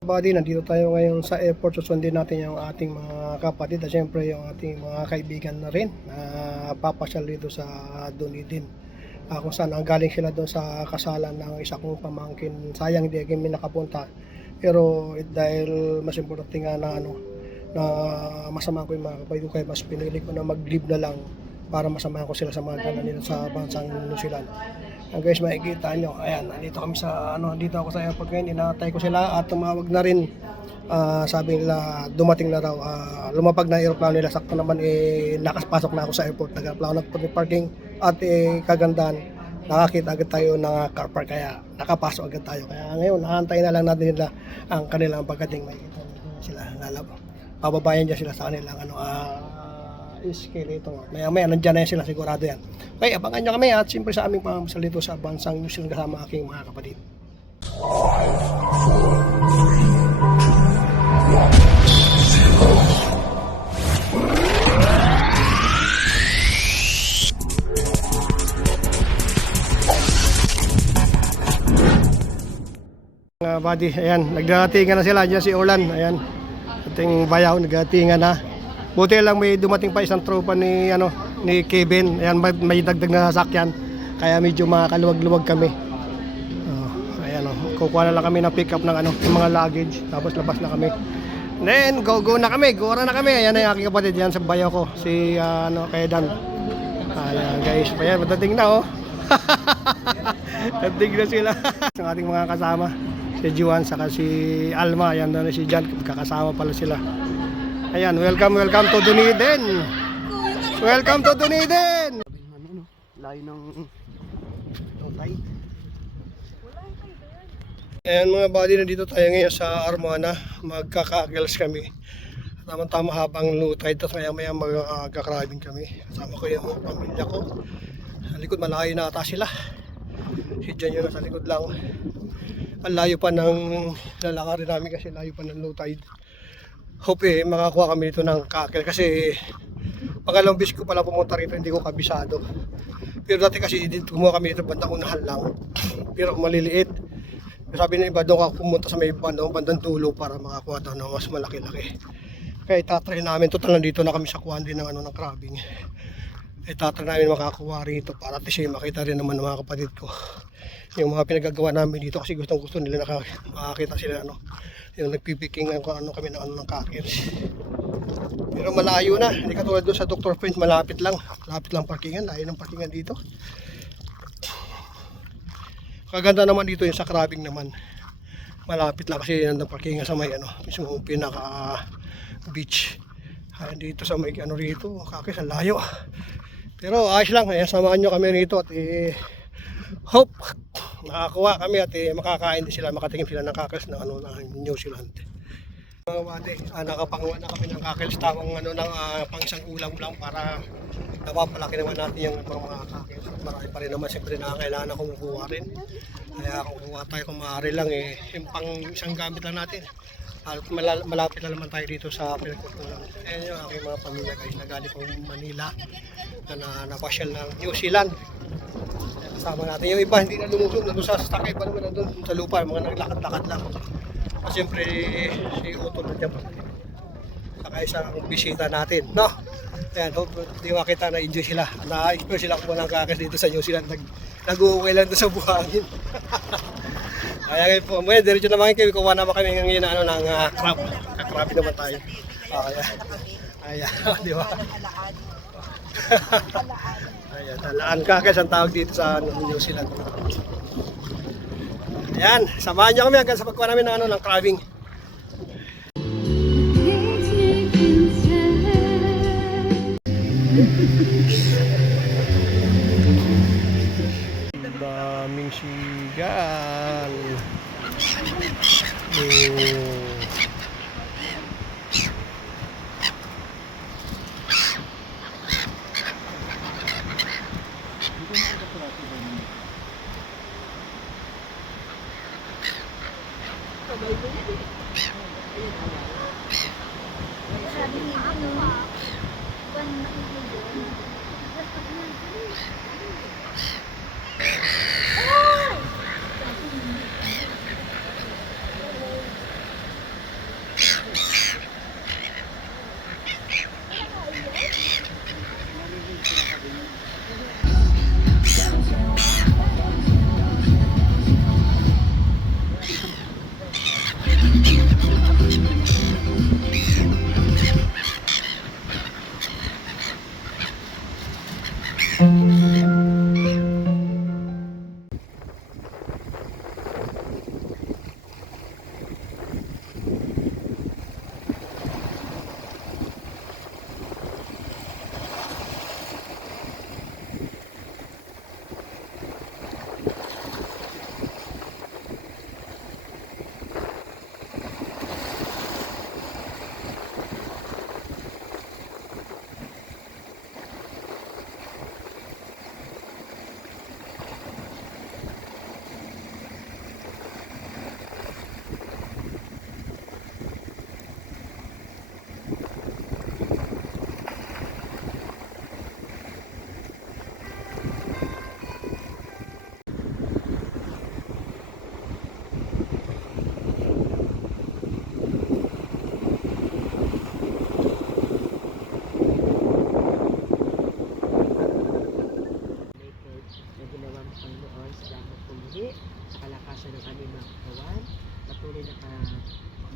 Buddy, nandito tayo ngayon sa airport. Susundin natin yung ating mga kapatid at syempre yung ating mga kaibigan na rin na papasyal dito sa Dunedin, kung saan ang galing sila doon sa kasalan ng isa kong pamangkin. Sayang hindi kami nakapunta, pero dahil mas importante nga na na masama ko yung mga kapatid ko, kaya mas pinili ko na mag-leave na lang para masamahan ko sila sa mga gala nila sa bansang New Zealand. Guys, makikita nyo, ayan, nandito kami sa dito ako sa airport ngayon. Inaantay ko sila at tumawag na rin. Sabi nila dumating na raw, lumapag na aeroplano nila. Sakto naman nakapasok na ako sa airport. Nag-aplano na parking at kagandahan, nakakita agad tayo ng car park, kaya nakapasok agad tayo. Kaya ngayon, naantay na lang natin nila ang kanilang pagdating. Makikita sila, pababayan dyan sila sa kanilang escalator. Maya nandyan na sila, sigurado yan. Okay, abangan nyo kami at siyempre sa aming pamamasal dito sa bansang New Zealand kasama aking mga kapatid. Mga buddy, ayan, nagdatingan na sila. Diyan si Orlan, ayan, ating bayaw, nagdatingan na. Buti lang may dumating pa isang tropa ni ni Kevin. Ayan, may dagdag na sasakyan, kaya medyo makakaluwag-luwag kami. Ayan, kukuha na lang kami ng pick up ng ng mga luggage, tapos labas na kami. Then go na kami, gora na kami. Ayan ang aking kapatid, yan sa bayaw ko, si Kedan. Ayan guys, ayan, madating na dating na sila. Ang ating mga kasama, si Juan saka si Alma, ayan na si Jan, kakasama pala sila. Ayan, welcome to Dunedin. Welcome to Dunedin. Layo ng tayo. Ayan mga buddy, nandito tayo ngayon sa Armana. Magkaka-girls kami. Tama-tama habang low tide, tapos maya-maya magkakrabing kami. Kasama ko yung pamilya ko. Sa likod, malayo na ata sila. Si Jan yun nasa likod lang. Ang layo pa ng lalakarin namin kasi layo pa ng low tide. Hope makakuha kami dito ng kakel, kasi pangalawang bis ko pala pumunta rito, hindi ko kabisado. Pero dati kasi kumuha kami dito bandang unahan lang, pero maliliit. Sabi ng iba, doon ka pumunta sa may bandang dulo para makakuha daw ng mas malaki-laki. Kaya itatry namin, total nandito na kami sa kuhan din ng ng crabbing. Itatry namin makakuha rito para at least makita rin naman ng mga kapatid ko yung mga pinagagawa namin dito, kasi gusto nila makakita sila yung nagpipiking kami ng kakers. Pero malayo na, hindi katulad doon sa Dr. Point, malapit lang parkingan, layo ng parkingan dito. Kaganda naman dito yung sa crabbing naman, malapit lang kasi nandang parkingan sa may mismo pinaka beach. Dito sa may rito, kakers ang layo. Pero ayos lang, samahan nyo kami rito at hope makakuha kami at makakain din sila, makatingin sila ng kakels ng New Zealand. Mga wate, nakapanguha na kami ng kakels, tamang ng pang isang ulam lang para napapalaki naman natin yung mga kakels. Marami pa rin naman siyempre na kailangan akong kuha rin, kaya kung kuha tayo kung maaari lang yung pang isang gamit lang natin. At malapit na naman tayo dito sa pinagkukulang. Ayan yung aking mga pamilya guys, nagaling pang Manila na napasyal ng New Zealand. Kasama natin yung iba, hindi na lumusog, nandun sa stakay pa naman, nandun sa lupa, mga naglakad-lakad lang. At siyempre si Otto na dyan pa, saka isang bisita natin, no? Ayan, di makita na enjoy sila, na-enjoy sila kung walang kakas dito sa New Zealand, nag-uwi lang doon sa buhangin. Kaya ngayon po, diretso naman kayo, kuha naman kami ng crab, kakrabi naman tayo. Ayan, di ba? Ayan, talaan kakas ang tawag dito sa New Zealand. Ayan, samahan nyo kami hanggang sa pagkuha namin ng crabbing. Daming sigal.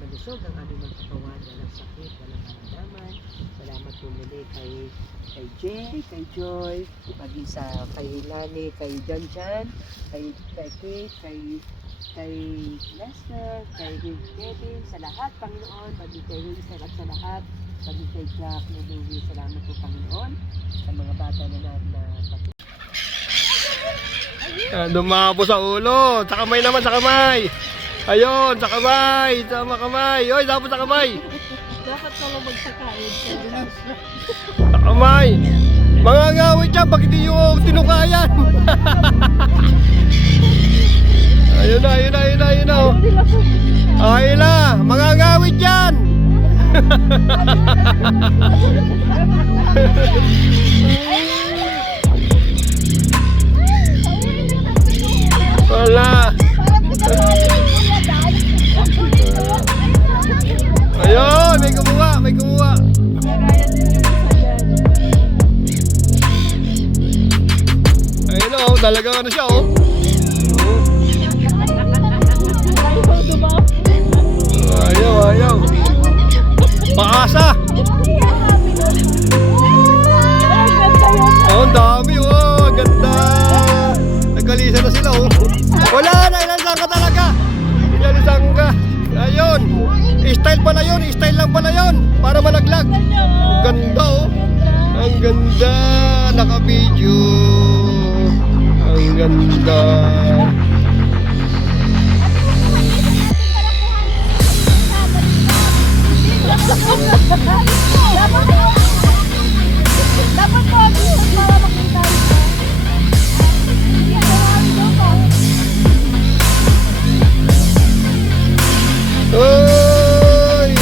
malusog ang aming mga katawan, walang sakit, walang karamdaman. Salamat po muli kay Jay, kay Joy, maging kay Lani, kay John, kay Kate, kay Lester, kay Kevin, sa lahat, Panginoon, maging kay Hazel at sa lahat, maging kay Jack, Louie, salamat po, Panginoon, sa mga bata na Dumabo sa ulo. Sa kamay naman, sa kamay. Ayun, sa kamay. Sa kamay. Oy, dapat sa kamay. dapat pala magsakain. Sa kamay. Mga ngawit dyan, bakit hindi yung tinukayan? Ayun na, ayun na, ayun na, ayun na. Ayun na, mga ngawit dyan. Wala. Ayun, may kumuha, may kumuha. Ayun o, talaga ano siya o. Ayaw, ayaw. Paasa. Oh, ang dami oh, ganda. Nagkalisa na sila oh. Wala na, ilansang ka talaga. Ilansang ka. Ayun. Style pala yun, style lang pala yun. Para malaglag. Ang ganda oh. Ang ganda. Naka-video. Ang ganda. Dapat po para makita ito. Oy!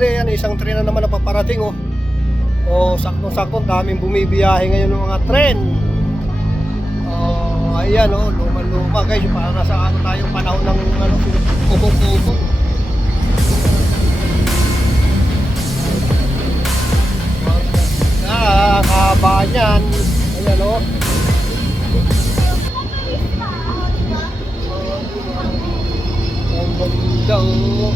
Yan, isang tren na naman na paparating oh. Oh, saktong-saktong daming bumibiyahe ngayon ng mga tren. Oh, ayan oh, luma-luma guys, para nasa ano tayong panahon ng ano, kubong-kubong. Ah, haba niyan. Ayan oh. Ang ganda oh.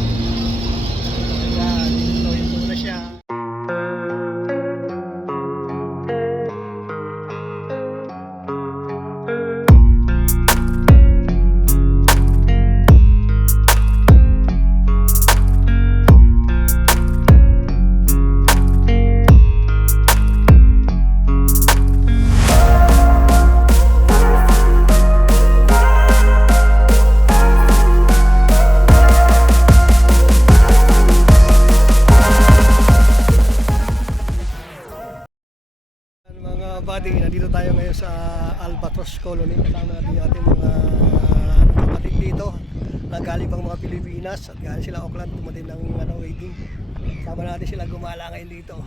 Buddy, nandito tayo ngayon sa Albatross Colony. Kasama natin yung ating mga kapatid dito na galing pang mga Pilipinas at galing sila Auckland, tumatin ng waiting. Kasama natin sila gumala ngayon dito.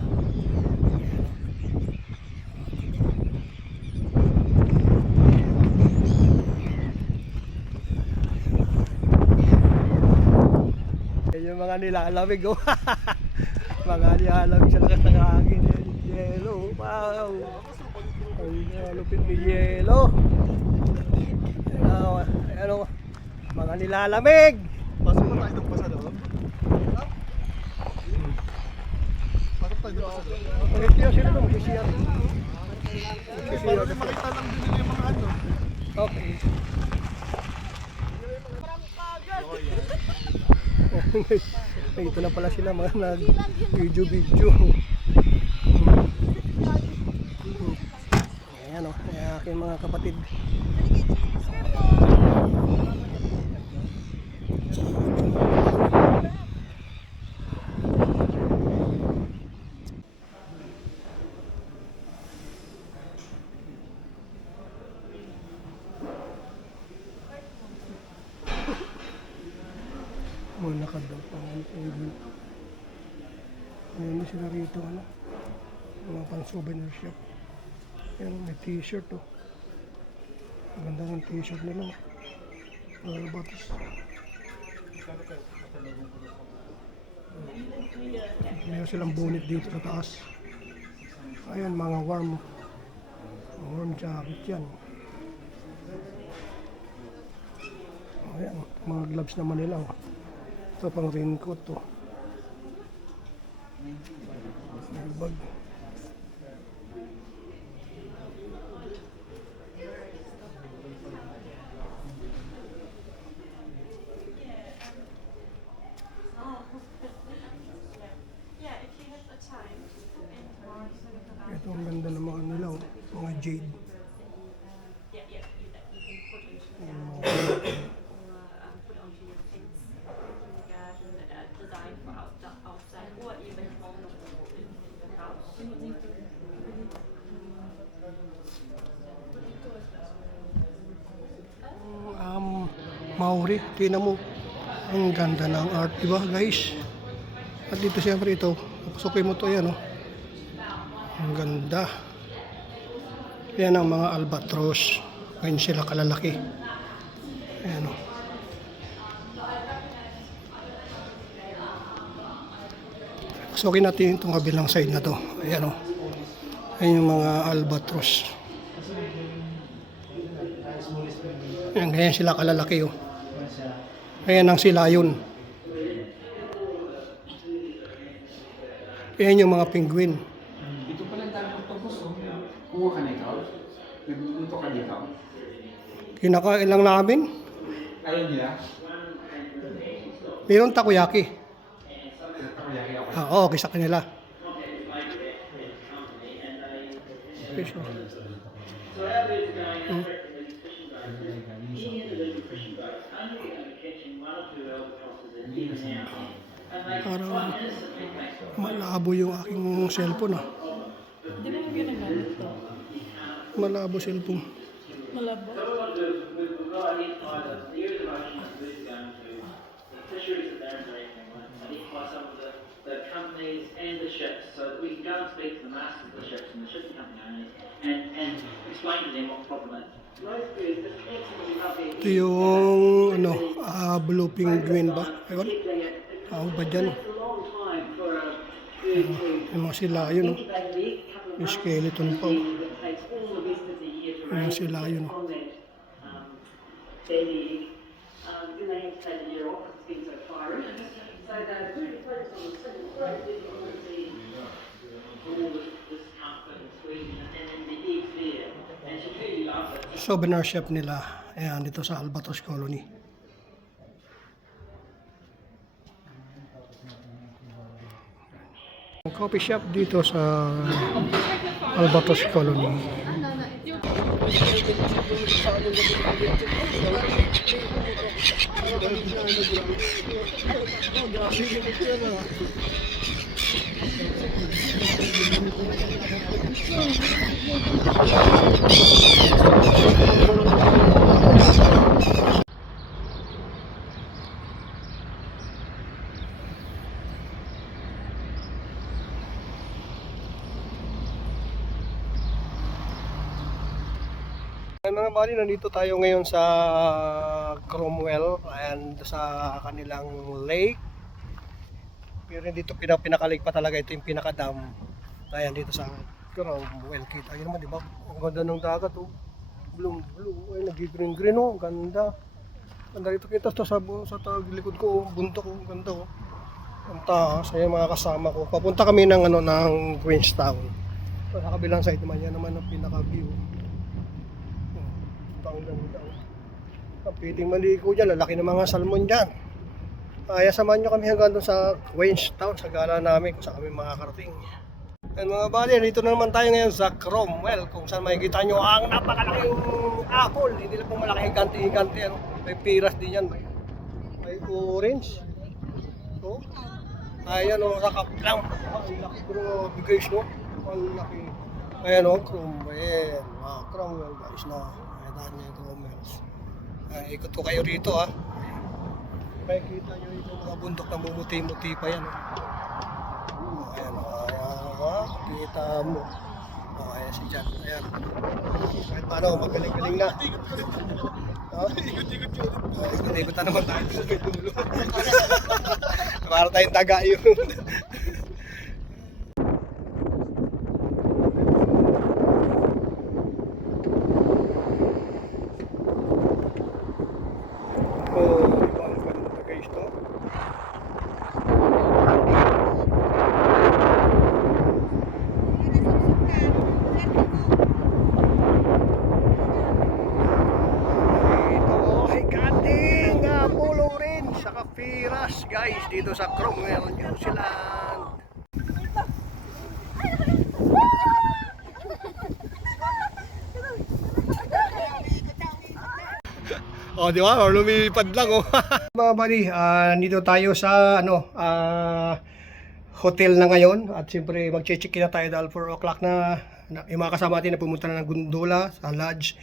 Ayan yung mga nilalamig oh. Mga nilalamig sa lakas ng hangin. Yellow, wow. Ang lupit ni Yelo. Ano, mga nilalamig. Pasok pa tayo doon pa sa loob. Pasok tayo doon pa sa loob. Magkikiyar sila doon, magkikiyar. Para makita lang din nila yung mga ano. Okay. Ito na pala sila mga nag-video. Ayan o, aking mga kapatid. nakadaw pa ang table. Ayun sila rito, ano? Mga pang souvenir shop. Ayan, may t-shirt, oh. Maganda ng t-shirt nila. Batas. Meron silang bonnet dito sa taas. Ayan, mga warm jacket yan. Ayan, mga gloves naman nila. Oh. Ito pang raincoat to. Bag. Ito ang ganda ng mga nila, oh. Mga jade. Maori, tingnan mo. Ang ganda ng art, di ba guys? At dito siyempre ito, pasukin mo to yan, oh. Ang ganda. Yan ang mga albatros. Ngayon sila kalalaki. Ayan, oh. Pasukin natin itong kabilang side na to. Ayan, oh. Ayan yung mga albatros. Ayan, ganyan sila kalalaki, oh. Ayan ang silayon. Ayan yung mga penguin. Ito pala yung tanong ko gusto. Kuha ka na ikaw? Nagluto ka dito? Kinakain lang namin. Ayaw nila? Mayroon takoyaki. Takoyaki ako. Oo, okay sa kanila. Fish, oh. Parang malabo yung aking cellphone, ah. Hindi mo ginagamit to. Malabo cellphone. Malabo. The companies and the ships, so that we can go and speak to the masters of the ships and the shipping company owners and explain to them what the problem is. Ito yung ano, blue penguin ba? Ewan? Tawag ba dyan? Yung mga sila yun, oh. Yung skeleton pa, oh. Yung sila yun, oh. Souvenir shop nila. Ayan, dito sa Albatros Colony. Coffee shop dito sa Albatros Colony. Mga buddy, nandito tayo ngayon sa Cromwell and sa kanilang lake. Pero dito pinaka-lake pa talaga, ito yung pinaka-dam. Ayan dito sa Cromwell. Kita yun naman, di ba? Ang ganda ng dagat, oh. Blue. Ay, nag-green, oh. Ganda. Ganda rito kita sa likod ko, oh. Buntok, oh. Ganda, oh. Ang taas, ayan mga kasama ko. Papunta kami ng ng Queenstown. So, sa kabilang side naman, yan naman ang pinaka-view. Ang ganda. Ang piling maligo dyan, lalaki ng mga salmon dyan. Kaya samahan nyo kami hanggang doon sa Queenstown, sa gala namin kung saan kami makakarating. And mga buddy, dito na naman tayo ngayon sa Cromwell, kung saan makikita nyo ang napakalaking apple. Hindi lang pong malaki, ganti-ganti. Ano? May piras din yan. May orange. So, ayan o, nakaplang. Ang laki ko ng bigay no? Ang laki. Ayan o, Cromwell. Cromwell guys na. Ayan niya yung Cromwell. Ikot ko kayo rito ha. Makikita nyo yung mga bundok na mumuti-muti pa yan. Ayan, kita mo. Ayan si Jan. Ayan. Kahit paano, magaling-galing na. Ikot-ikot na naman tayo sa may dulo. Para tayong taga yun. Oh, diba? Ang ganda guys to. Dito ay kating pulo rin sa Kapiras guys dito sa Cromwell, New Zealand. Oh, di ba? Lumilipad lang oh. Mga buddy, nandito tayo sa hotel na ngayon at siyempre magche-check in na tayo dahil 4 o'clock na yung mga kasama natin na pumunta na ng gondola sa lodge.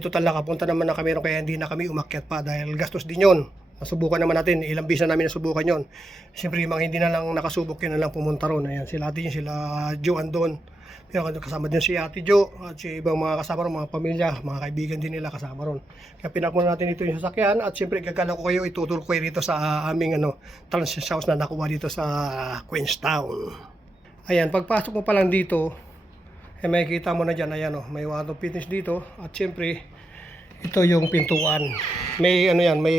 Total nakapunta naman na kami kaya hindi na kami umakyat pa dahil gastos din yon. Nasubukan naman natin, ilang bis na namin nasubukan yon. Siyempre yung mga hindi na lang nakasubok yun na lang pumunta ron. Ayan, sila atin sila Joe andon. Pero kasama din si Ate Jo at si ibang mga kasama ron, mga pamilya, mga kaibigan din nila kasama ron. Kaya pinakuna natin ito yung sasakyan at siyempre gagala ko kayo, ituturo ko kayo dito sa aming transit house na nakuha dito sa Queenstown. Ayan, pagpasok mo pa lang dito, makikita mo na dyan, ayan may water fitness dito at siyempre ito yung pintuan. May may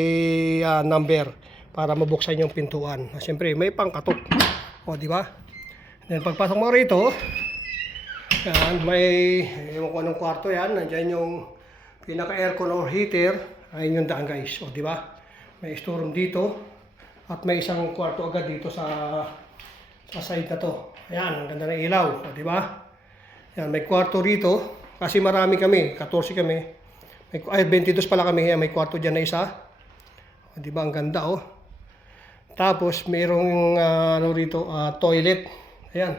number para mabuksan yung pintuan. Siyempre may pangkatok. O, di ba? Then pagpasok mo rito, yan, may ewan ko anong kwarto yan. Nandiyan yung pinaka-aircon or heater. Ayun yung daan guys. O, di ba? May storeroom dito. At may isang kwarto agad dito sa side na to. Ayan, ang ganda ng ilaw. O, di ba? Yan, may kwarto rito. Kasi marami kami. 14 kami. 22 pala kami. Yan, may kwarto dyan na isa. O, di ba? Ang ganda oh. Tapos mayroong rito, toilet. Ayan.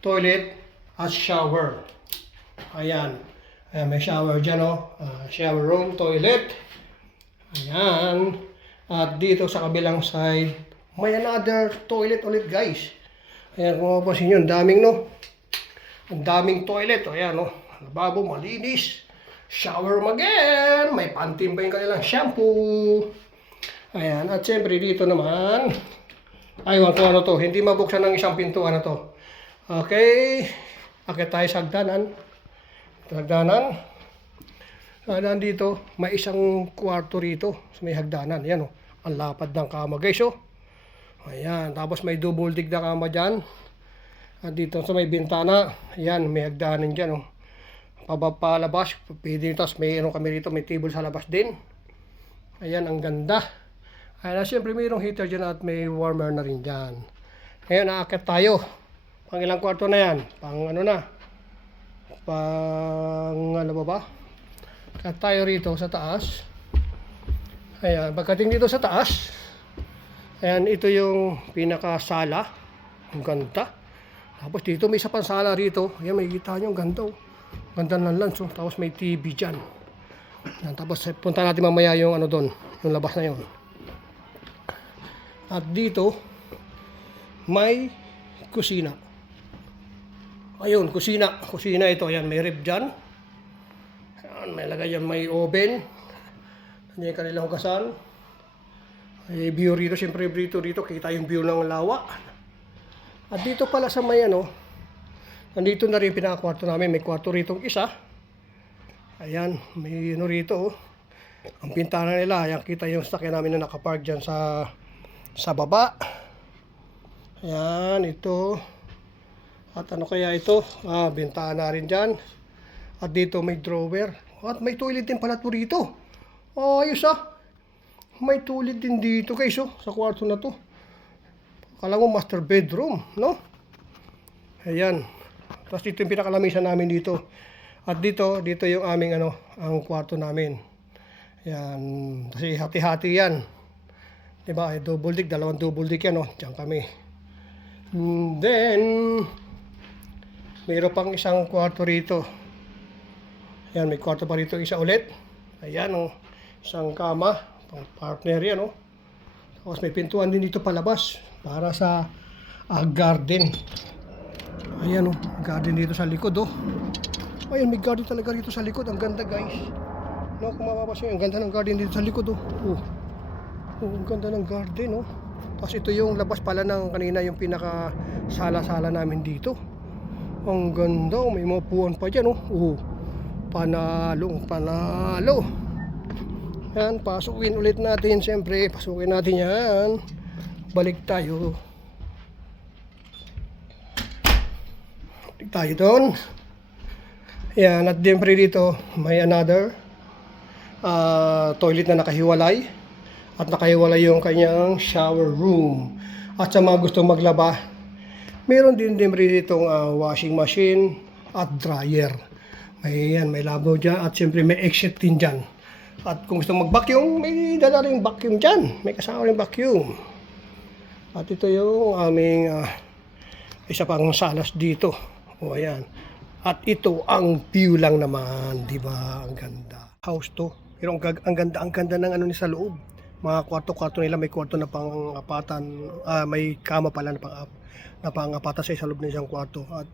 Toilet at shower. Ayan. Ayan, may shower dyan shower room, toilet. Ayan. At dito sa kabilang side, may another toilet ulit guys. Ayan, kung mapapansin nyo, ang daming ang daming toilet. Ayan lababo, malinis. Shower room again. May pantin pa yung kanilang shampoo. Ayan. At siyempre dito naman, aywan ko to. Hindi mabuksan ng isang pintuan na to. Okay. Akit tayo sa hagdanan. Hagdanan dito, may isang kwarto rito. May hagdanan. Ayan ang lapad ng kama guys Ayan. Tapos may double dig na kama dyan. At dito sa may bintana, ayan, may hagdanan dyan palabas, pwede nito. Tapos may kami rito, may table sa labas din. Ayan, ang ganda. Ayan, siyempre mayroong heater dyan at may warmer na rin dyan. Ngayon, naakit tayo. Pang ilang kwarto na yan? Pang ba? Kaya tayo rito sa taas. Ayan, pagdating dito sa taas, ayan, ito yung pinakasala. Ang ganda. Tapos dito may isa pang sala rito. Ayan, makikita nyo, ang ganda Ganda ng lunch Tapos may TV dyan. Ayan, tapos punta natin mamaya yung doon, yung labas na yun. At dito, may kusina. Ayun, kusina. Kusina ito. Ayan, may rib dyan. Ayan, may lagay yan, may oven. Ayan yung kanilang hugasan. May view rito. Siyempre rito, kita yung view ng lawa. At dito pala sa may nandito na rin pinaka-kwarto namin. May kwarto rito isa. Ayan, may rito Ang pintana nila. Ayan, kita yung sakyan namin na nakapark dyan sa baba. Ayan, ito. At kaya ito? Bintana rin dyan. At dito may drawer. At may toilet din pala ito rito. Ayos May toilet din dito guys sa kwarto na to. Kala mo master bedroom, no? Ayan. Tapos dito yung pinakalamisan namin dito. At dito yung aming ang kwarto namin. Ayan. Kasi hati-hati yan. Diba? Double dig, dalawang double dig yan Diyan kami. Then mayroon pang isang kwarto rito. Ayan, may kwarto pa rito isa ulit. Ayan isang kama, pang partner yan Tapos may pintuan din dito palabas para sa garden. Ayan garden dito sa likod Ayan, may garden talaga dito sa likod. Ang ganda guys. No, kung mapapansin, ang ganda ng garden dito sa likod ang ganda ng garden Tapos ito yung labas pala ng kanina yung pinaka sala-sala namin dito. Ang ganda, may mga puwan pa dyan panalo. Yan, pasukin ulit natin. Siyempre, pasukin natin yan. Balik tayo. Balik tayo doon. Yan, at siyempre dito, may another toilet na nakahiwalay. At nakahiwalay yung kanyang shower room. At sa mga gustong maglaba, meron din ditong washing machine at dryer. May labo dyan. At siyempre, may exit din dyan. At kung gusto mag-vacuum, may dala rin vacuum dyan. May kasama rin vacuum. At ito yung aming isa pang salas dito. Ayan. At ito ang view lang naman. Diba? Ang ganda. House to. Pero ang ganda ng ni sa loob. Mga kwarto-kwarto nila. May kwarto na pang-apatan. May kama pala na pang-apatan sa loob ng isang kwarto. At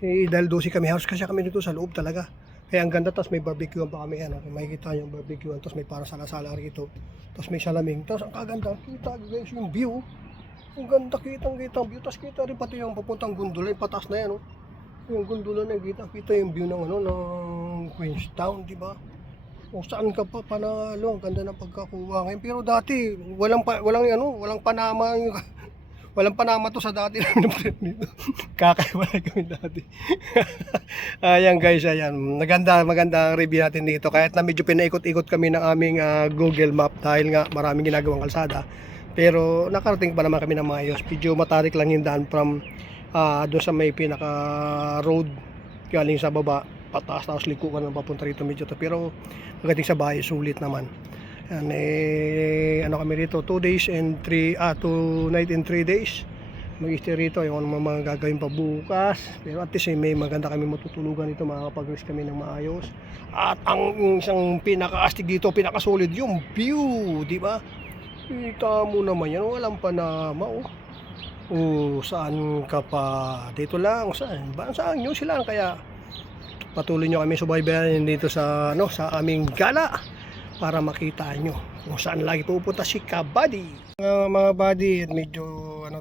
dahil 12 kami house kasi kami dito sa loob talaga. Kaya ang ganda, tapos may barbecuean pa kami, may makikita yung barbecuean, tapos may para sala-sala rito, tapos may salaming, tapos ang kaganda, kita guys yung view, ang ganda, kita ang view, tapos kita rin pati yung papuntang gondola, yung patas na yan, yung gondola na kita yung view ng ng Queenstown, di ba? O saan ka pa panalo, ang ganda ng pagkakuha ngayon, pero dati, walang Panama, walang Panama to sa dati lang dito. Kakaiwalay kami dati. Ayan guys, ayan. Maganda ang review natin dito. Kahit na medyo pinaikot-ikot kami ng aming Google Map dahil nga maraming ginagawang kalsada. Pero nakarating pa naman kami ng maayos. Medyo matarik lang yung daan from doon sa may pinaka road galing sa baba. Pataas tapos liko ka na papunta rito medyo to. Pero pagdating sa bahay, sulit naman. Yan, kami rito 2 days and 2 night and 3 days mag-stay rito. Yung mga gagawin pa bukas, pero at least may maganda kami matutulugan dito, makakapag-rest kami ng maayos. At ang isang pinaka-astig dito, pinaka-solid yung view, di ba? Kita mo naman yan, walang Panama saan ka pa? Dito lang, saan New Zealand. Kaya patuloy nyo kami subaybayan dito sa sa aming gala para makita nyo kung saan lagi pupunta si Kabady. Mga buddy, medyo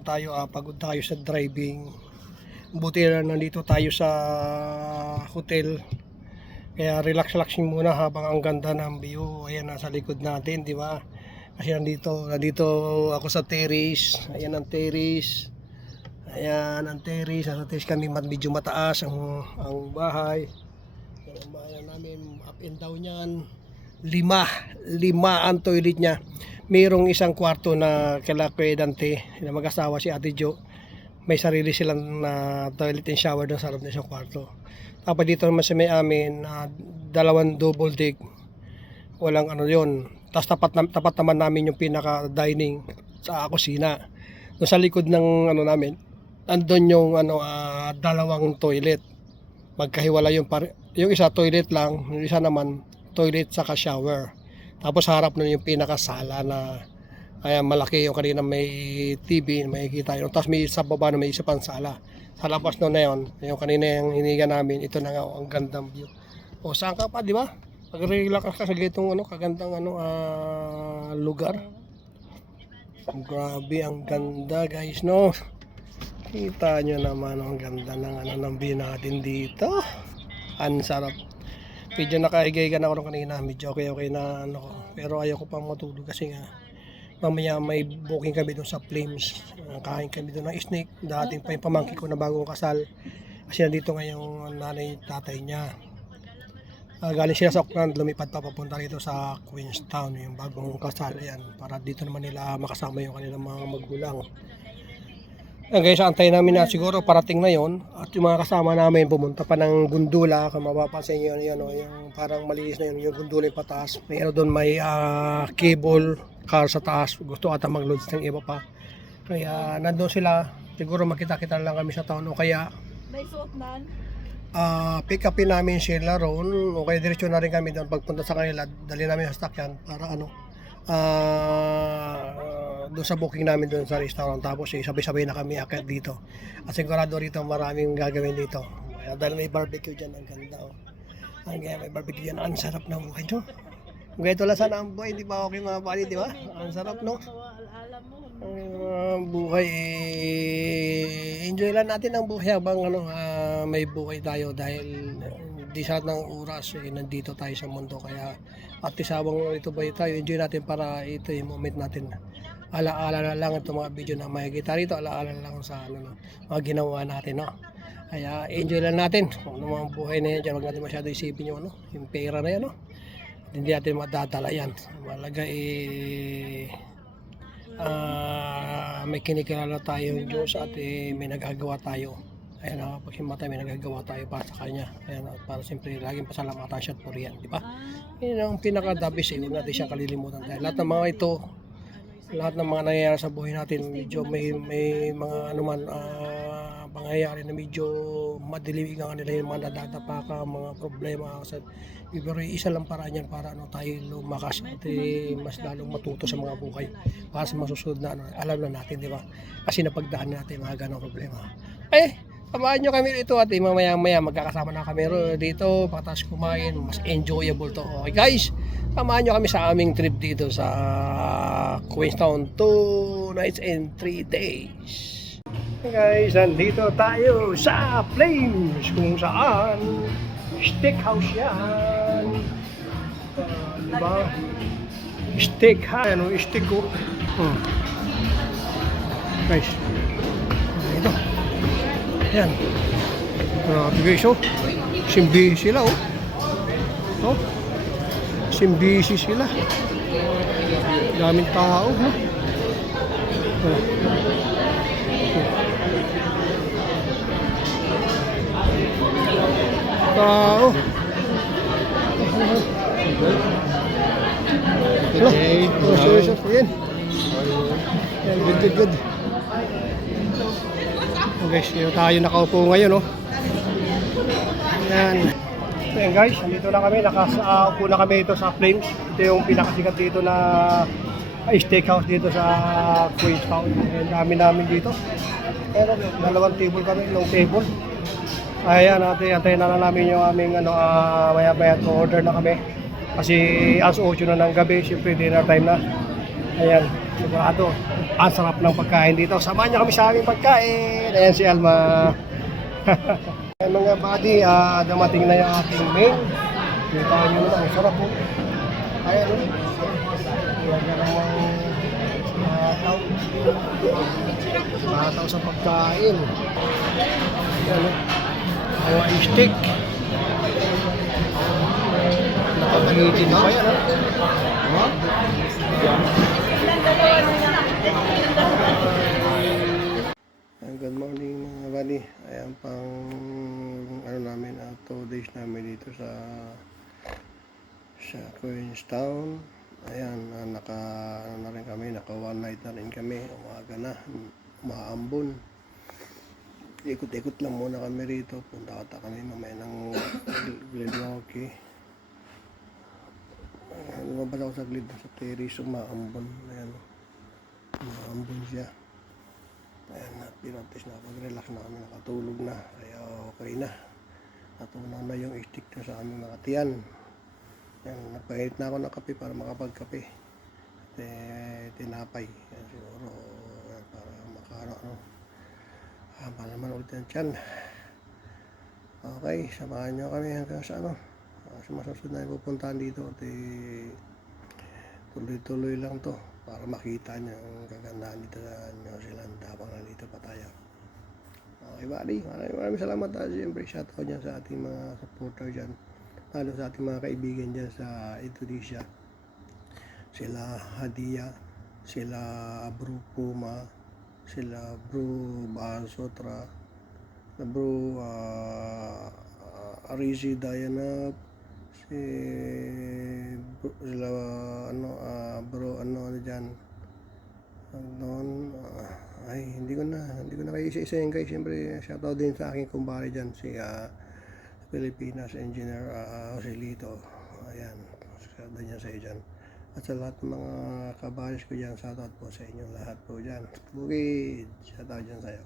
tayo, pagod tayo sa driving. Buti na nandito tayo sa hotel. Kaya relaxing muna habang ang ganda ng view. Ayan, nasa likod natin, di ba? Kasi nandito ako sa terrace. Ayan ang terrace. Ayan ang terrace. Nasa terrace kami, medyo mataas ang bahay. Ang bahay namin, up and down yan. Lima ang toilet niya. Mayroong isang kwarto na kala Kuya Dante na mag-asawa si Ate Jo. May sarili silang toilet and shower doon sa loob ng isang kwarto. Tapos dito naman sa may amin, 2 double deck. Walang yon. Tapos tapat naman namin yung pinaka dining sa kusina. Doon sa likod ng namin, andun yung 2 toilet. Magkahiwala yung isa toilet lang, yung isa naman toilet saka shower. Tapos harap nun yung pinakasala na kaya malaki yung kanina may TV, may kita yun. Tapos may sa baba na may isa pang sala. Sa labas nun na yun, yung kanina yung hiniga namin, ito na nga ang gandang view. O saan ka pa, di ba? Pag-relax ka sa gitong kagandang lugar. Grabe, ang ganda guys, no? Kita nyo naman ang ganda ng view natin dito. Ang sarap. Medyo nakaigay ka na ako kanina, medyo okay na pero ayaw ko pang matulog kasi nga mamaya may booking kami doon sa Flames. Kain kami doon ng snake, dating pa yung pamangkin ko na bagong kasal kasi nandito ngayong nanay tatay niya. Galing sila sa Auckland, lumipad pa papunta rito sa Queenstown, yung bagong kasal yan, para dito naman nila makasama yung kanilang mga magulang. Yan guys, antayin namin na siguro parating na yon at yung mga kasama namin pumunta pa ng gundula. Kung mapapansin nyo yung parang malinis na yung gundula yung pataas. May doon, may cable car sa taas. Gusto ata mag-loads ng iba pa. Kaya nandun sila, siguro makita-kita lang kami sa town o kaya May suot nan? pick upin namin sila roon o kaya diretso na rin kami doon pagpunta sa kanila. Dali namin sa stakyan para doon sa booking namin doon sa restaurant. Tapos sabay-sabay na kami akit dito. At sigurado rito maraming gagawin dito. Dahil may barbecue dyan, ang ganda oh. May barbecue dyan, ang sarap ng buhay no. Ganito lang sana ang buhay, di ba okay mga pali, di ba? Ang sarap no. Ang buhay enjoy lang natin ang buhay habang may buhay tayo dahil di sa ng oras nandito tayo sa mundo kaya at isabang ito ba tayo enjoy natin para ito yung moment natin alaala na lang itong mga video na makikita rito alaala na lang sa mga ginawa natin no kaya enjoy lang natin kung ano mga buhay na yan dyan huwag natin masyado isipin yung pera na yan no hindi natin madadala yan malaga may kinikilala tayo yung Diyos at may nagagawa tayo. Ayan, pag himatay may nagagawa tayo para sa Kanya. Ayan, para siyempre laging pasalamatan siya at purihan, di ba? Yan ang pinaka-dabis huwag natin siya kalilimutan. Dahil lahat ng mga ito, lahat ng mga nangyayari sa buhay natin, medyo may mga pangyayari na medyo madilim nga nila yung mga nadadapa ka, mga problema. Pero isa lang paraan yan para tayo lumakas at mas lalong matuto sa mga buhay para sa masusunod na alam na natin, di ba? Kasi napagdaan natin mga ganong problema. Samahan nyo kami dito at mamaya magkakasama na kami dito patas kumain, mas enjoyable to. Okay guys, samahan nyo kami sa aming trip dito sa Queenstown 2 nights and 3 days. Hey guys, nandito tayo sa Flames kung saan steakhouse yan. Diba? Steak ha. Ano, steak ko. Guys. Ito. Yan. Grabe guys oh. Simbisi sila oh. Oh. Simbisi sila. Daming tao ha. Oh. Tao. Hello. Yan. Good. Guys, tayo nakaupo ngayon, oh. Yan. Ayan guys, dito na kami, nakaupo na kami ito sa Flames. Ito yung pinakasikat dito na steakhouse dito sa Queenstown. Ayan, dami namin dito. Pero dalawang table kami, long table. Ayan, antayin na namin yung aming maya-maya order na kami. Kasi as 8 na ng gabi, siyempre dinner time na. Ayan, sigurado, ang sarap ng pagkain dito. Samahan niyo kami sa aming pagkain. Ayan si Alma. Ayan mga buddy, dumating na yung ating main. Kita nyo na, ang sarap po. Ayan, ayan namang mataw sa pagkain. Ayan, ang steak. Nakapaghitin na ba yan? Good morning mga buddy. Ayan pang namin 2 days namin dito sa Queenstown. Ayan, naka na rin kami, naka 1 night na rin kami. Umaga na, umaambon. Ikot-ikot lang muna kami rito. Punta kami mamaya ng Glenrocky. Lumabas ako sa grid sa terrace, umaambon. Ayan, umaambon siya. Ayan, pinatis na, pag-relax na kami, nakatulog na. Kaya okay na. Natunaw na yung stick na sa aming mga tiyan. Ayan, nagpainit na ako ng kape para makapagkape. Tinapay. Ayan, siguro para makano. Haba naman ulit yan tiyan. Okay, samahan nyo kami hanggang sa sa masusunod na pupuntahan dito. Tuloy-tuloy lang to para makita nyo ang kagandahan dito sa New Zealand habang nandito pa tayo. Okay buddy, maraming salamat siyempre shoutout dyan sa ating mga supporter dyan, lalo sa ating mga kaibigan dyan sa Indonesia, sila Hadia, sila Bro Puma, sila Bro Basotra, Bro Arizi Dayanab, sila bro dyan hindi ko na kayo isa-isa yun guys. Siyempre shoutout din sa aking kumpare dyan si Pilipinas Engineer Joselito. Ayan, shoutout dyan sa iyo dyan. At sa lahat ng mga kabaris ko dyan, shoutout po sa inyo lahat po dyan. Bukid, shoutout dyan sa'yo.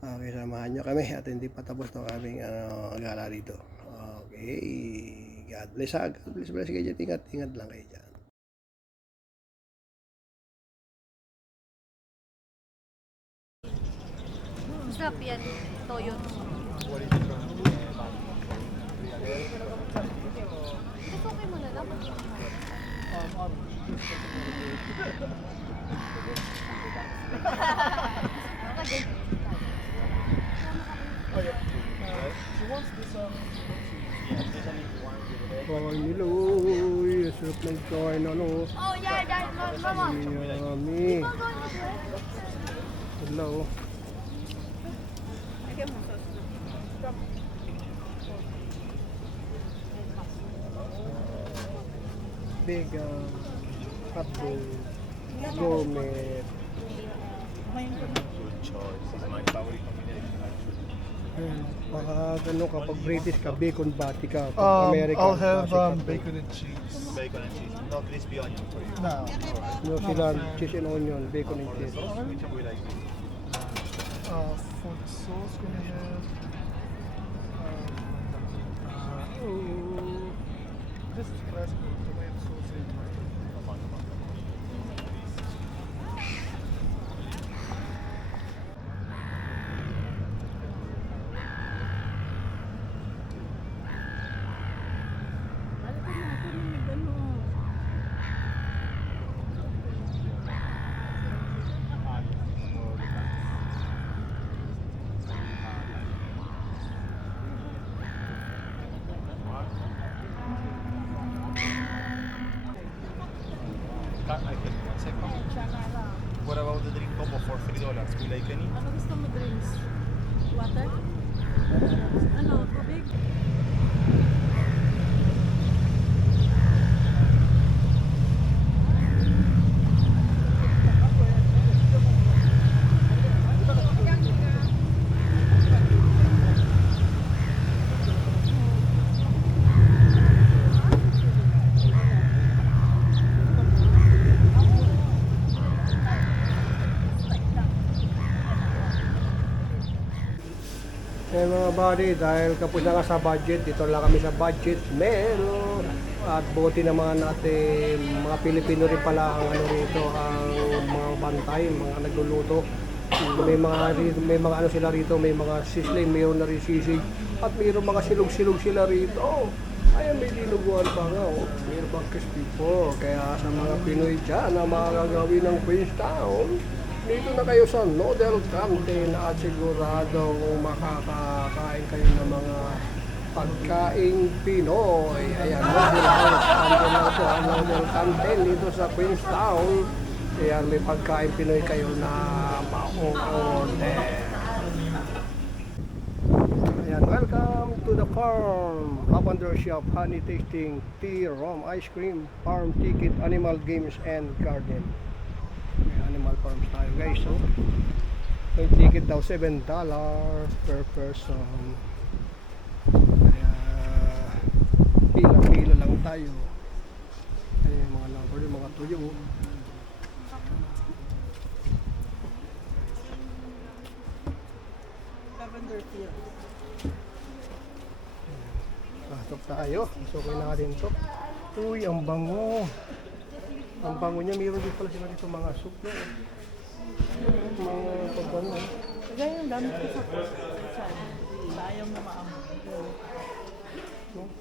Okay, samahan nyo kami at hindi pa tapos ng aming gala dito. Okay, God bless ha. God bless kayo dyan. Ingat lang kayo dyan. Masarap yan, toyo. Ito okay mo na lang. Kain nila, uy. Sarap ng kain, ano. Oh yeah, mama. Yummy. Hello. Big hotdog, gourmet. Good choice. It's my favorite combination actually. Pag ano ka, pag British ka, bacon bati ka. Pag American, I'll have classic ka, bacon and cheese. Bacon and cheese. No crispy onion for you. No. New Zealand, cheese and onion, bacon and cheese. Which one we like? For the sauce, we have this is classical tomato sauce and I can one second. What about the drink combo for $3? We like any? Ano gusto mo drinks? Water? Ano, tubig? Eh mga buddy, dahil kapos na nga sa budget, dito lang kami sa budget meal. At buti naman natin, mga Pilipino rin pala ang ano rito, ang mga bantay, mga nagluluto. May mga ano sila rito, may mga sisling, mayroon na rin sisig. At mayroon mga silog-silog sila rito. Ayan, may dinuguan pa nga, oh. Mayroon pang crispy po. Kaya sa mga Pinoy dyan na mga gagawin ng Queenstown, dito na kayo sa Noodle Canteen at siguradong makakakain kayo ng mga pagkaing Pinoy. Ayan, Noodle Canteen dito sa Queenstown. Ayan, may pagkain Pinoy kayo na ma-order. Ayan, welcome to the farm. Lavender Shop, honey tasting, tea, rum, ice cream, farm ticket, animal games, and garden. Animal farms tayo guys, so may ticket daw $7 per person, kaya pila-pila lang tayo. Ayun, mga lumber, mga tuyo. Lavender field. Pasok tayo, susukin natin to. Uy, ang bango. Ang bango niya, mayroon din pala sila dito mga soup na mga pagbango. Kaya yung dami ko sa sayang na maamo.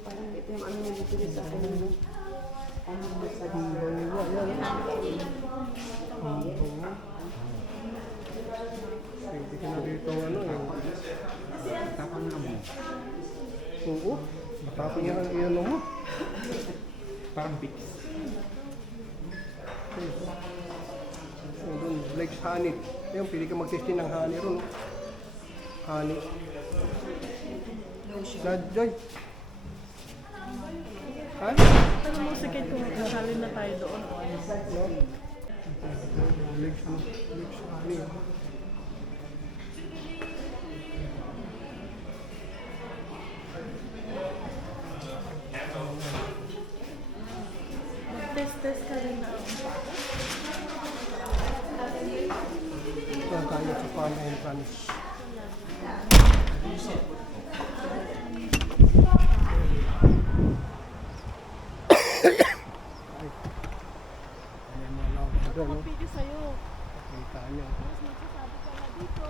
Parang ito yung ano yung dito sa akin. Ano yung sa Ang bango, yan. Ang bango. Pwede ka na dito ano yung Tapang na mo. oo. Mataping yan ang iyan mo. Parang pix. Doon, Blake's honey. Ayun, pili ka mag-testing ng honey ron. Honey. Joy. Ha? Ano mo sikit kung nasalin na tayo doon o ano? No? Blake's honey. Mag-test ka Spanish. Ay, mga lavender, no? Video sa'yo. Kita nyo. Tapos magsasabi ka na dito.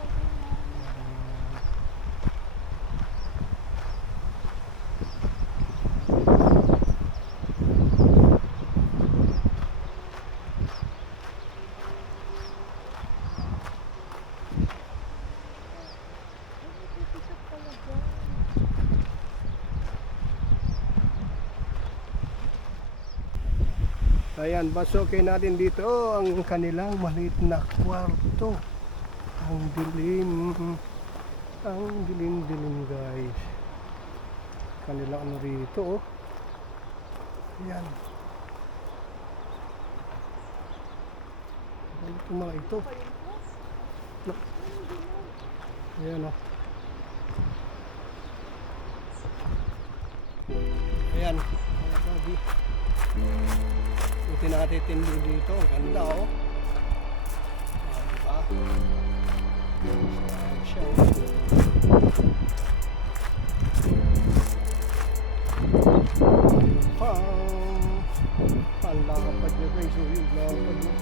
ganyan. Ayan, basukin natin dito ang kanilang maliit na kwarto. Ang dilim. Ang dilim-dilim, guys. Kanilang ano rito, oh. Ayan. Ano itong mga ito? No. Ayan, oh. Ayan, mga sabi. Buti nakatitindi dito. Ang ganda, oh. Ayan, diba? Ayan siya, oh. Ang lapad niya, guys. Oh, yung lapad niya.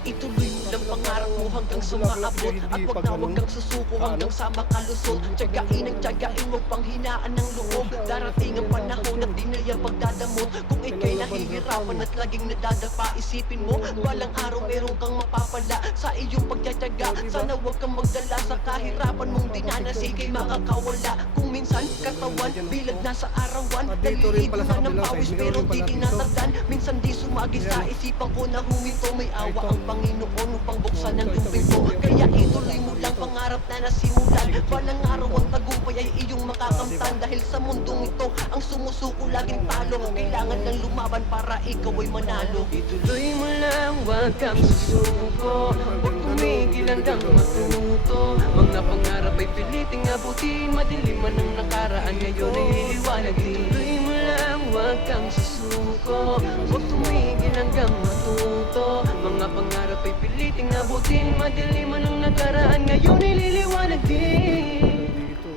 Ituloy mo lang pangarap mo hanggang sa maabot. At wag na wag kang susuko hanggang sa makalusot. Tiyagain ang tiyagain, wag pang hinaan ng loob. Darating ang panahon at di na yan pagdadamot. Kung ikay nahihirapan at laging nadadapa, isipin mo, balang araw meron kang mapapala sa iyong pagtiyatyaga. Sana wag kang magdala sa kahirapan mong dinanas, ikay makakawala. Kung minsan katawan, bilag na sa arawan, naliligo na ng pawis pero di tinatagdan. Minsan di sumagi sa isipan ko na huminto, may awa ang Panginoon upang buksan ang tubig mo. Kaya ituloy mo lang pangarap na nasimulan. Balang araw ang tagumpay ay iyong makakamtan. Dahil sa mundong ito, ang sumusuko laging talo. Kailangan lang lumaban para ikaw ay manalo. Ituloy mo lang, wag kang susuko. Huwag tumigil hanggang matuto. Mga pangarap ay piliting abutin. Madilim man ang nakaraan, ngayon ay liliwanag. Ituloy mo lang, wag kang susuko. Huwag tumigil hanggang matuto. Mga pangarap ay piliting abutin. Madilim man ang nakaraan, ngayon ay liliwanag din. Dito.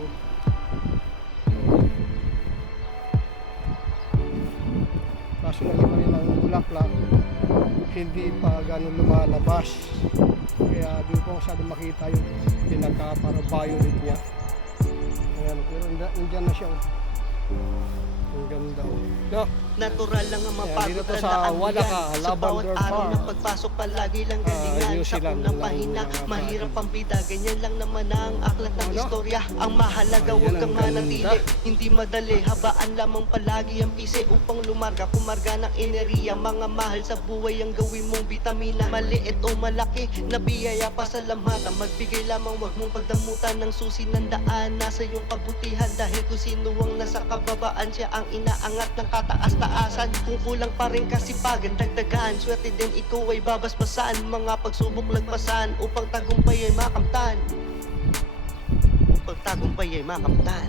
Kaso lang yung kanilang bulaklak hindi pa gano'n lumalabas. Kaya di ko masyado makita yung pinaka-violet niya. Ayan, pero nandyan na siya. Ang ganda. No? Natural lang ang Ayan, mapagod dito na sa daan mo Walaca, yan. Sa bawat Lavender araw Farm. ng pagpasok palagi lang galingan. New Sa Zealand unang lang pahina, mga mahirap bata. ang bida. Ganyan lang naman ang aklat ng Ano? istorya. Ang mahalaga, Ayan, huwag ang kang manatili. ganda. Hindi madali, habaan lamang palagi ang pisi upang lumarga. Kumarga ng enerhiya, mga mahal sa buhay ang gawin mong bitamina. Maliit o malaki, nabiyaya pa sa lamhata. Magbigay lamang, wag mong pagdamutan ng susi ng daan. Nasa iyong kabutihan dahil kung sino ang nasa kababaan, siya ang inaangat ng kataas-taasan. Kung kulang pa rin kasipagan, dagdagan. Swerte din ikaw ay babasbasan. Mga pagsubok lagpasan upang tagumpay ay makamtan. Upang tagumpay ay makamtan.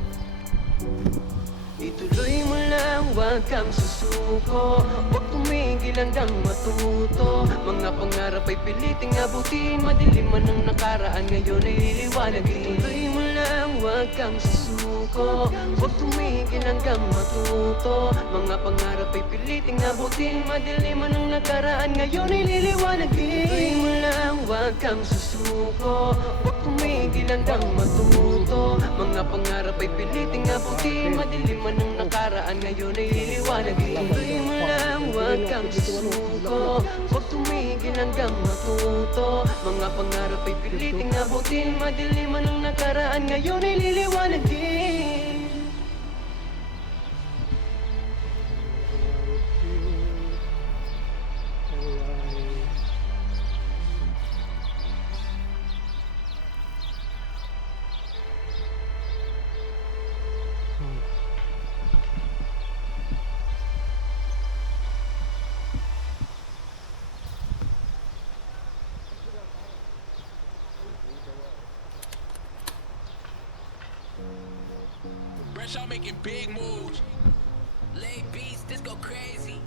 Ituloy mo lang, wag kang susuko. Huwag tumigil hanggang matuto. Mga pangarap ay piliting abutin. Madilim man ang nakaraan, ngayon ay liliwanag. Ituloy mo lang, wag kang susuko. Huwag tumigil hanggang matuto. Mga pangarap ay piliting abutin. Madilim man ang nakaraan, ngayon ay liliwanag. Ituloy mo lang, wag kang susuko. Huwag tumigil hanggang matuto. Mga pangarap ay piliting abutin. Madilim man ang nakaraan, ngayon ay liliwanag. Ituloy mo lang, wag kang susuko. Huwag tumigil hanggang matuto. Mga pangarap ay piliting abutin. Madilim man ang nakaraan, ngayon ay liliwanag din. Fresh out making big moves. Lay beats, this go crazy.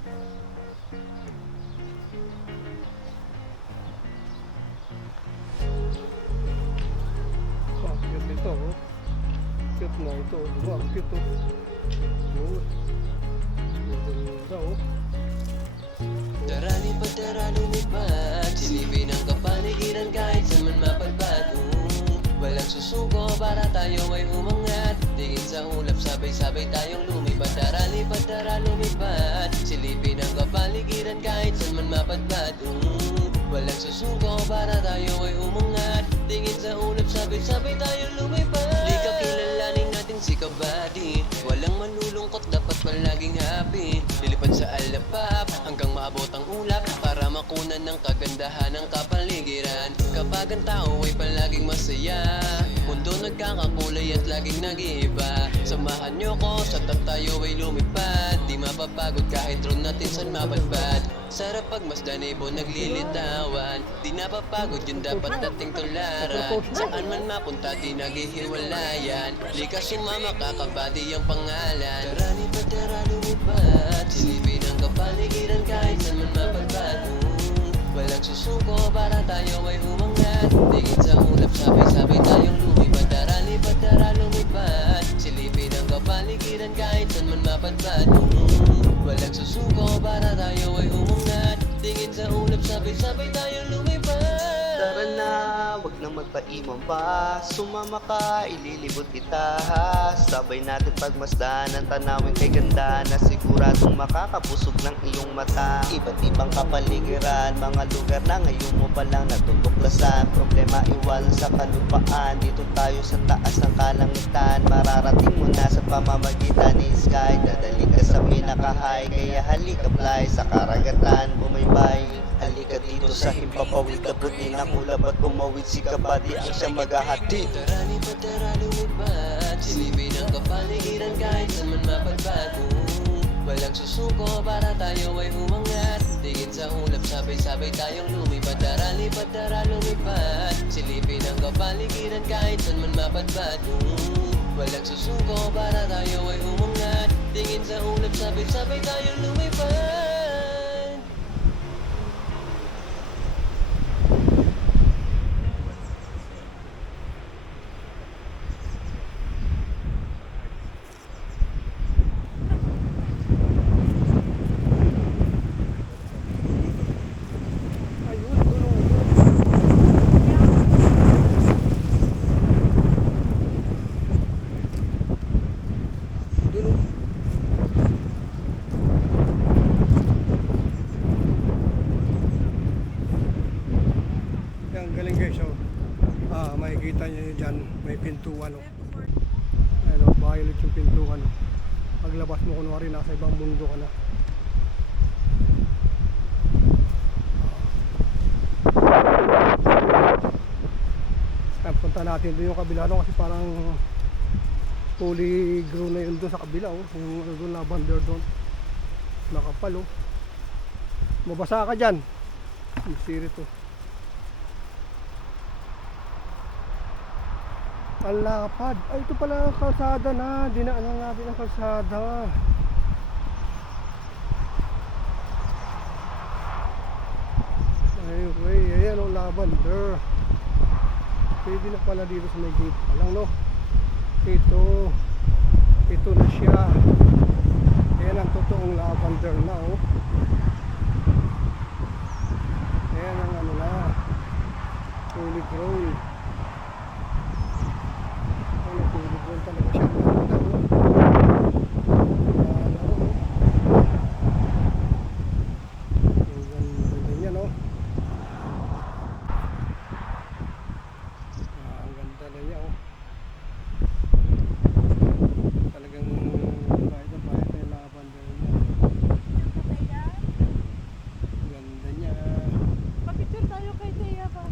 oh. Tara lumipad, silipin ang kapaligiran kahit saan man mapadpad. Walang susuko para tayo ay umangat. Tingin sa ulap, sabay-sabay tayong lumipad. Tara lumipad, silipin ang kapaligiran kahit saan man mapadpad. Walang susuko para tayo ay umangat. Tingin sa ulap, sabay-sabay tayong lumipad. Lika kilalanin natin si Kabady. Walang malulungkot, dapat palaging happy. Lilipad sa alapap hanggang maabot ang ulap para makunan ng kagandahan ng kapaligiran. Kapag ang tao ay palaging masaya, mundo nagkakakulay at laging nag-iiba. Samahan niyo ko sa tayo ay lumipad. Di mapapagod kahit ron natin saan mapadpad. Sarap pagmasdan ibon naglilitawan. Di napapagod yun dapat nating tularan. Saan man mapunta di naghihiwalayan. Lika sumama kakabady ang pangalan. Tara lumipad, silipin ang kapaligiran kahit saan man mapadpad. Walang susuko para tayo ay umangat. Tingin sa ulap, sabay-sabay tayong lumipad. Tara lumipad, silipin ang kapaligiran kahit saan man mapadpad. Walang susuko para tayo ay umangat. Tingin sa ulap, sabay-sabay tayong lumipad. Tara na, wag na magpaimang pa. Sumama ka, ililibot kita ha. Sabay natin pagmasdan ang tanawin kay ganda na siguradong makakabusog ng iyong mata. Iba't ibang kapaligiran, mga lugar na ngayon mo palang natutuklasan. Problema iwanan sa kalupaan, dito tayo sa taas ng kalangitan. Mararating mo na sa pamamagitan ni sky. Dadaling ka sa pinaka-high, kaya halika fly sa karagatan, bumaybay. Halika dito sa himpapawid, kabuti ng ulap at umawid si Kabady ang siya maghahatid. Tara lumipad, silipin ang kapaligiran kahit saan man mapadpad. Walang susuko para tayo ay umangat. Tingin sa ulap, sabay-sabay tayong lumipad. Tara lumipad, silipin ang kapaligiran kahit saan man mapadpad. Walang susuko para tayo ay umangat. Tingin sa ulap, sabay-sabay tayong lumipad. Ang galing guys, oh. Makikita nyo dyan, may pintuan, oh. Ayun, oh, violet yung pintuan, oh. Paglabas mo kunwari nasa ibang mundo ka na. Punta natin doon yung kabila, no? Kasi parang fully grown na yun doon sa kabila, oh. Yung doon lavender doon nakapal, oh. Mabasa ka dyan, yung sirit, oh. Ang lapad. Ay, ito pala ang kalsada na. Dinaanan natin ang kalsada. Anyway, ayan ang lavender. Pwede na pala dito sa may gate pa lang, no? Ito na siya. Ayan ang totoong lavender na, oh. Ayan ang ano na, fully grown. Fully grown talaga siya. Ang ganda niya, no? Ang ganda na niya, oh. Talagang kahit ang pahit na yung lavender niya. Ang ganda niya. Papicture tayo kay Thea ba?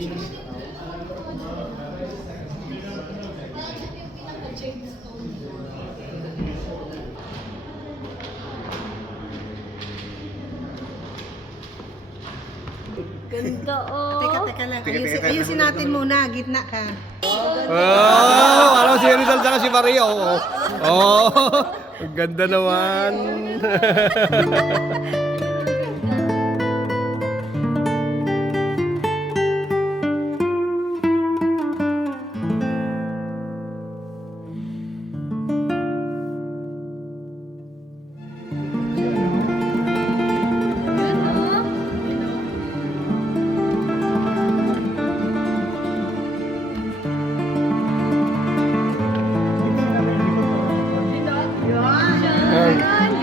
Ganda oh. Teka lang. Ayusin natin muna. Gitna ka. Oh, alam si Rizal tsaka si Maria. Oh, ang ganda naman.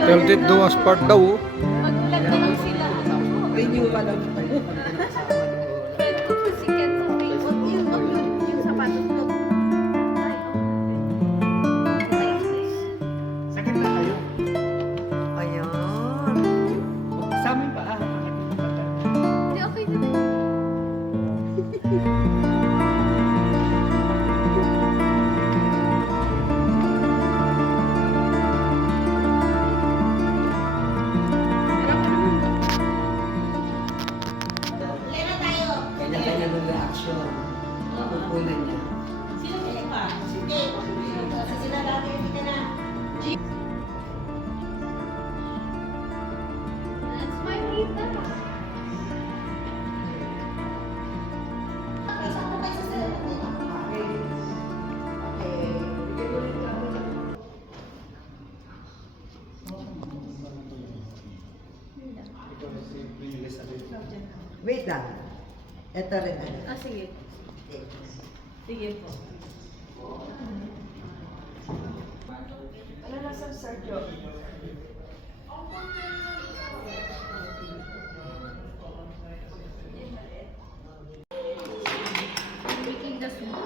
Tilted duwas part daw. Oh. Magulat na lang sila. Renew pa lang. Friend ko po si Ken sa Facebook. Yung sapatos ko. Sakit na kayo. Ayan. Sa amin pa ah. Hindi, okay naman. Kanya-kanya ng reaction. Pupunan niya. That's my tita. Wait lang. Ito rin ano. Ah, sige. Sige po. Ano na sa Sergio? Making the soup.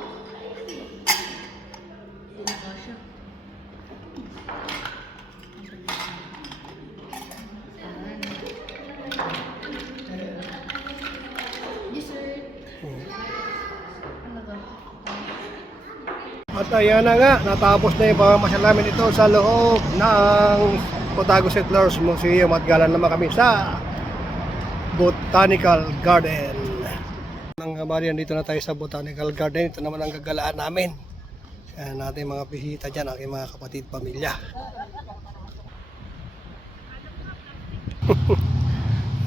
Dessert. Ano ba? At ayan na nga, natapos na yung pamamasyal namin ito sa loob ng Otago Settlers Museum at galan naman kami sa Botanical Garden. Nang kabarian, dito na tayo sa Botanical Garden. Ito naman ang gagalaan namin. Ayan natin mga bisita dyan, aking mga kapatid, pamilya.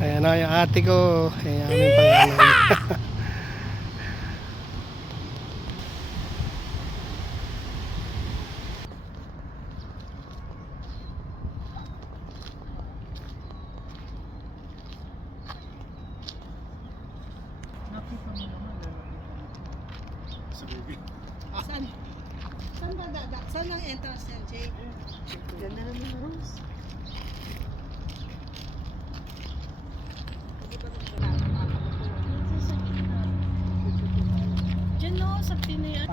Ayan na yung ate ko. Ayan aming pangalan. Saan? Saan ba dada? Saan ang entrance niyan, Jay? Ganda naman ng rose. Diyan no, sa Pinoy.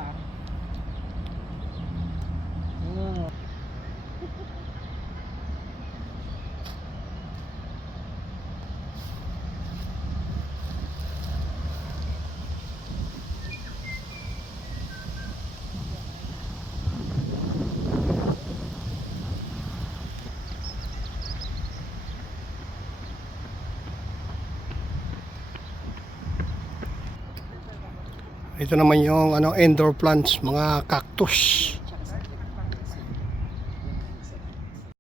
Ito naman yung indoor plants, mga cactus.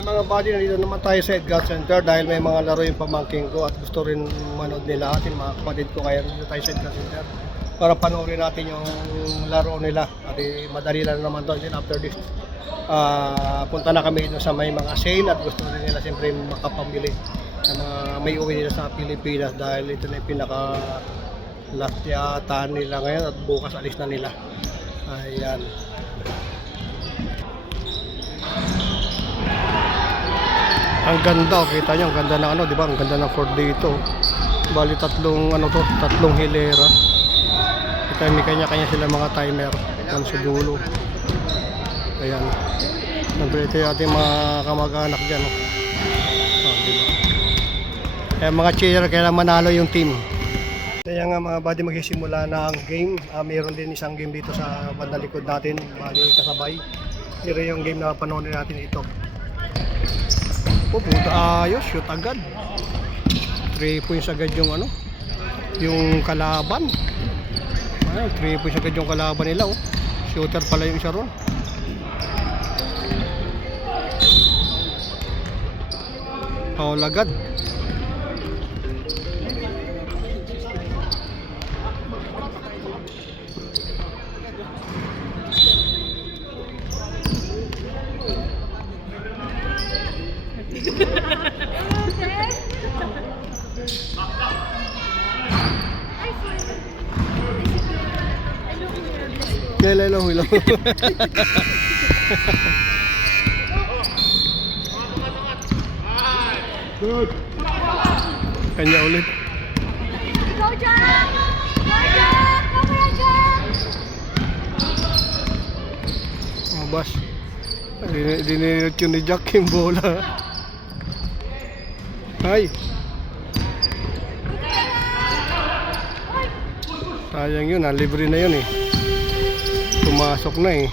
Mga buddy, nandito naman tayo sa Edgar Center dahil may mga laro yung pamangking ko at gusto rin manood nila atin mga kapatid ko, kaya nandito tayo sa Edgar Center para panoorin natin yung laro nila. At madali lang naman doon din after this. Punta na kami dito sa may mga sale at gusto rin nila siyempre makapamili sa mga may uwi nila sa Pilipinas dahil ito na yung pinaka last yata nila ngayon at bukas alis na nila. Ayan. Ang ganda, kita nyo, ang ganda ng di ba? Ang ganda ng Ford dito. Bali tatlong tatlong hilera. Kita may kanya-kanya sila mga timer yan sa dulo. Ayan. Siyempre ito yung ating mga kamag-anak dyan. Diba? Kaya mga cheer, kailangan manalo yung team. Kaya nga mga buddy, magsisimula na ang game. Mayroon din isang game dito sa bandang likod natin, bali kasabay. Pero yung game na panoorin natin ito. Oh, puta, ayos, shoot agad. 3 points agad yung ano, yung kalaban. Ay, 3 points agad yung kalaban nila, oh. Shooter pala yung isa ron. Foul agad. Hello, hello. Good. Kanya ulit. Go, Jack! Go, Jack! Go, Jack! Oh, bas. Dininit yun ni Jack yung bola. Ay. Sayang yun, libre na yun eh. Pumasok na eh.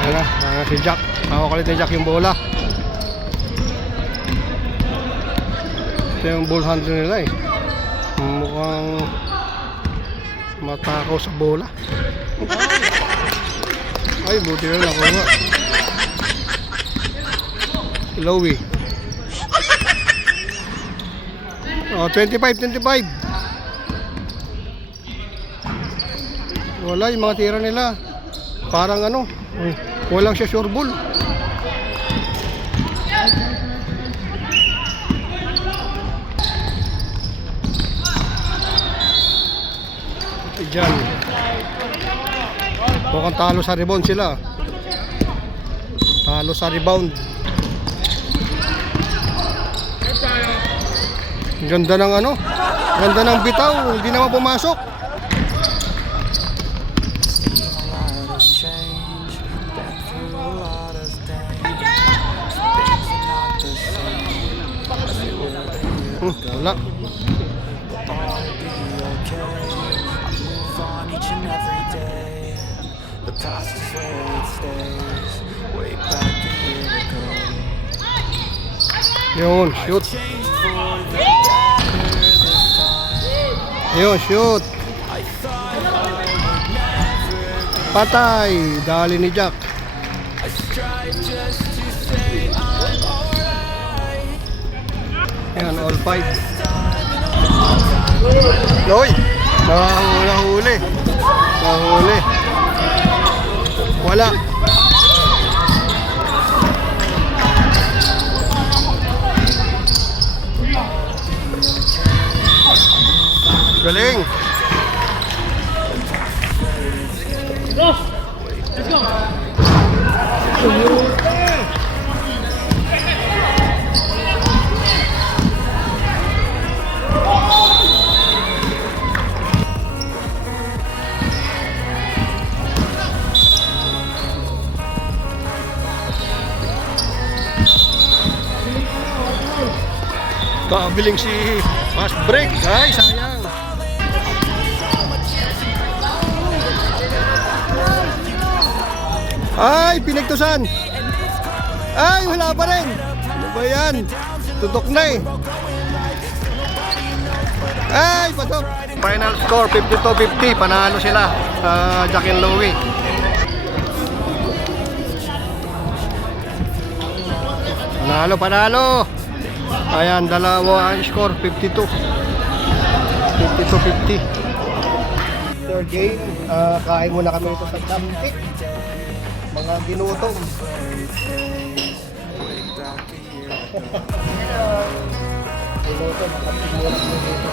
Ayan na, si Jack. Makakulit ni Jack yung bola. Ito yung ball handler nila eh. Mukhang matakaw sa bola. Ay, buti na lang ako. Lowy. Oh, 25. Wala yung mga tira nila. Parang ano, walang siya sure ball. Diyan. Mukhang talo sa rebound sila. Talo sa rebound. Ganda ng ano, ganda ng bitaw, hindi naman pumasok. Wala. Yun, shoot. Yun, shoot. Patay. Dali ni Jack. Yan, all 5. Loy! Nahuli. Wala. Galing. Let's go. Kabiling si fast break. Ay, sayang. Ay, pinagtusan. Ay, wala pa rin. Ano ba yan? Tutok na eh. Ay, pasok. Final score, 52-50. Panalo sila sa Jack and Lowy. Panalo. Ayan, dalawa ang score, 52. 52-50. Third game, kain muna kami ito sa Dampik. Mga ginutong. Ginutong, nakapin muna kami dito.